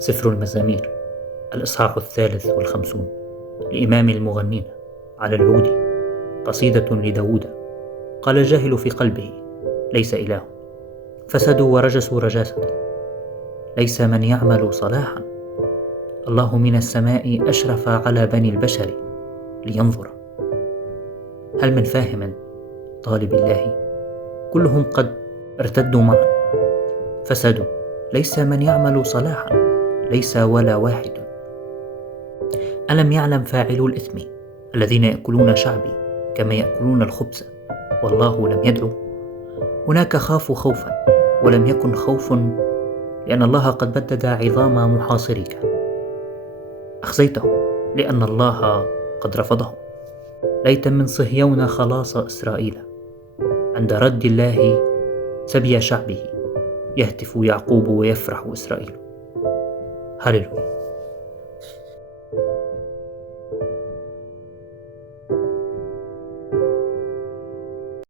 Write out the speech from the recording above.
سفر المزامير، الإصحاح 53 لإمام المغنين على العود، قصيدة لداود. قال الجاهل في قلبه: ليس إله. فسدوا ورجسوا رجاسة، ليس من يعمل صلاحا. الله من السماء أشرف على بني البشر لينظر. هل من فاهم طالب الله؟ كلهم قد ارتدوا معا. فسدوا، ليس من يعمل صلاحا، ليس ولا واحد. ألم يعلم فاعلو الإثم الذين يأكلون شعبي كما يأكلون الخبز والله لم يدعو؟ هناك خافوا خوفا ولم يكن خوف، لأن الله قد بدد عظام محاصرك. أخزيته لأن الله قد رفضه. ليت من صهيون خلاص إسرائيل، عند رد الله سبي شعبه. يهتف يعقوب ويفرح إسرائيل. هللويا.